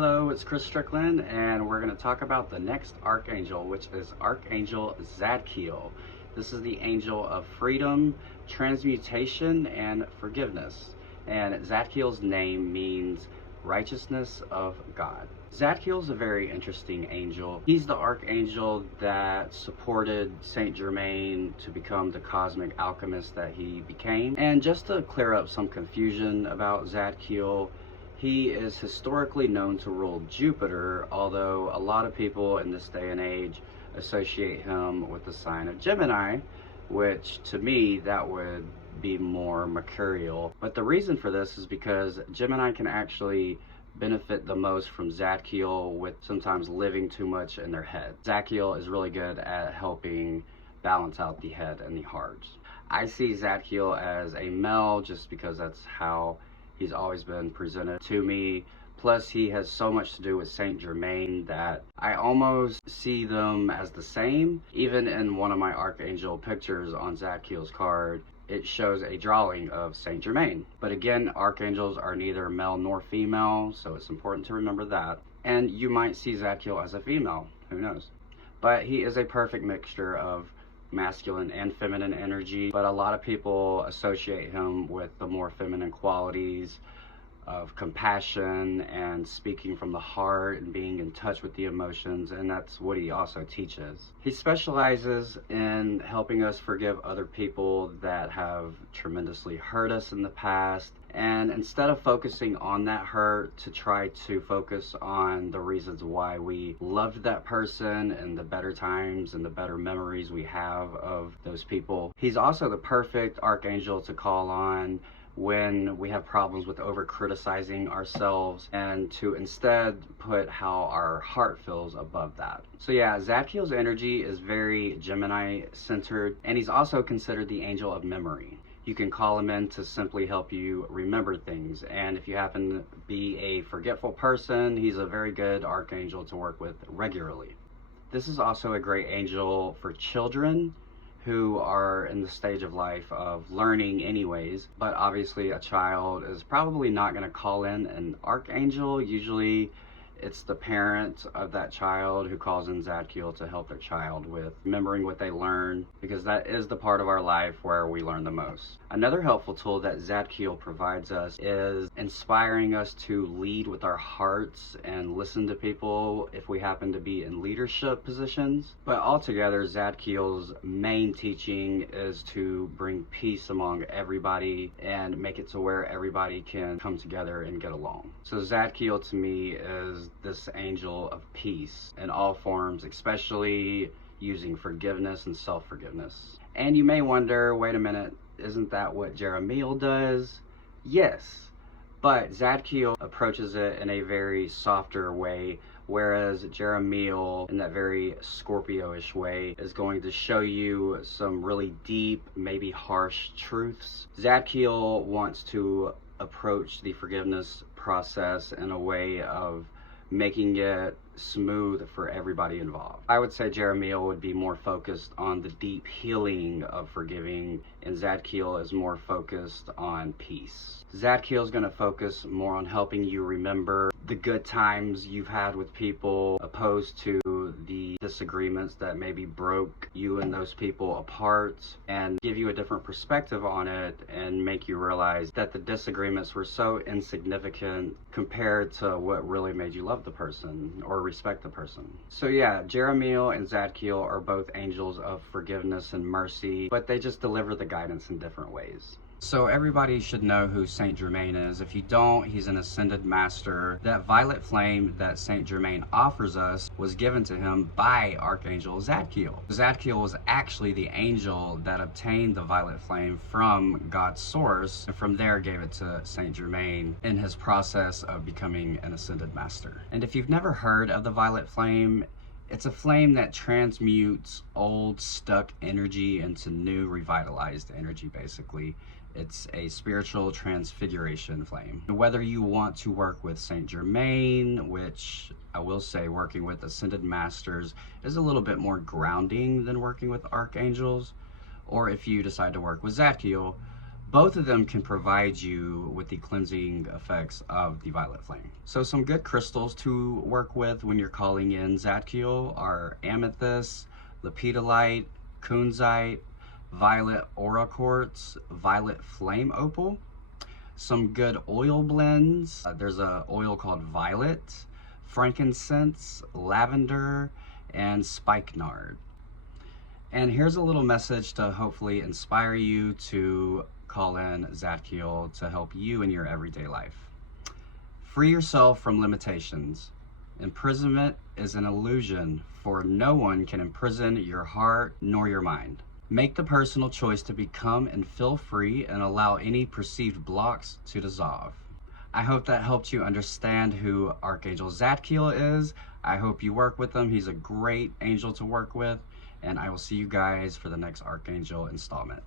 Hello, it's Chris Strickland, and we're going to talk about the next Archangel, which is Archangel Tzadkiel. This is the angel of freedom, transmutation, and forgiveness. And Tzadkiel's name means righteousness of God. Tzadkiel's a very interesting angel. He's the archangel that supported Saint Germain to become the cosmic alchemist that he became. And just to clear up some confusion about Tzadkiel, he is historically known to rule Jupiter, although a lot of people in this day and age associate him with the sign of Gemini, which to me that would be more mercurial. But the reason for this is because Gemini can actually benefit the most from Tzadkiel with sometimes living too much in their head. Tzadkiel is really good at helping balance out the head and the heart. I see Tzadkiel as a male just because that's how he's always been presented to me. Plus, he has so much to do with Saint Germain that I almost see them as the same. Even in one of my Archangel pictures on Tzadkiel's card, it shows a drawing of Saint Germain. But again, Archangels are neither male nor female, so it's important to remember that. And you might see Tzadkiel as a female, who knows? But he is a perfect mixture of masculine and feminine energy, but a lot of people associate him with the more feminine qualities of compassion and speaking from the heart and being in touch with the emotions, and that's what he also teaches. He specializes in helping us forgive other people that have tremendously hurt us in the past, and instead of focusing on that hurt, to try to focus on the reasons why we loved that person and the better times and the better memories we have of those people. He's also the perfect archangel to call on when we have problems with over criticizing ourselves, and to instead put how our heart feels above that. So yeah, Tzadkiel's energy is very Gemini centered, and he's also considered the angel of memory. You can call him in to simply help you remember things, and if you happen to be a forgetful person, he's a very good archangel to work with regularly. This is also a great angel for children who are in the stage of life of learning anyways, but obviously a child is probably not going to call in an archangel. Usually it's the parent of that child who calls in Tzadkiel to help their child with remembering what they learned, because that is the part of our life where we learn the most. Another helpful tool that Tzadkiel provides us is inspiring us to lead with our hearts and listen to people if we happen to be in leadership positions. But altogether, Tzadkiel's main teaching is to bring peace among everybody and make it to where everybody can come together and get along. So Tzadkiel to me is this angel of peace in all forms, especially using forgiveness and self-forgiveness. And you may wonder, wait a minute, isn't that what Jeremiel does? Yes, but Tzadkiel approaches it in a very softer way, whereas Jeremiel, in that very Scorpio-ish way, is going to show you some really deep, maybe harsh truths. Tzadkiel wants to approach the forgiveness process in a way of making it smooth for everybody involved. I would say Jeremiel would be more focused on the deep healing of forgiving, and Tzadkiel is more focused on peace. Tzadkiel is going to focus more on helping you remember the good times you've had with people, opposed to the disagreements that maybe broke you and those people apart, and give you a different perspective on it and make you realize that the disagreements were so insignificant compared to what really made you love the person or respect the person. So yeah, Jeremiel and Tzadkiel are both angels of forgiveness and mercy, but they just deliver the guidance in different ways. So everybody should know who Saint Germain is. If you don't, he's an ascended master. That violet flame that Saint Germain offers us was given to him by Archangel Tzadkiel. Tzadkiel was actually the angel that obtained the violet flame from God's source, and from there gave it to Saint Germain in his process of becoming an ascended master. And if you've never heard of the violet flame, it's a flame that transmutes old, stuck energy into new, revitalized energy, basically. It's a spiritual transfiguration flame. Whether you want to work with Saint Germain, which I will say working with ascended masters is a little bit more grounding than working with archangels, or if you decide to work with Tzadkiel, Both of them can provide you with the cleansing effects of the violet flame. So some good crystals to work with when you're calling in Tzadkiel are amethyst, lepidolite, kunzite, violet aura quartz, violet flame opal. Some good oil blends. There's a oil called violet, frankincense, lavender, and spikenard. And here's a little message to hopefully inspire you to call in Tzadkiel to help you in your everyday life. Free yourself from limitations. Imprisonment is an illusion, for no one can imprison your heart nor your mind. Make the personal choice to become and feel free and allow any perceived blocks to dissolve. I hope that helped you understand who Archangel Tzadkiel is. I hope you work with him. He's a great angel to work with. And I will see you guys for the next Archangel installment.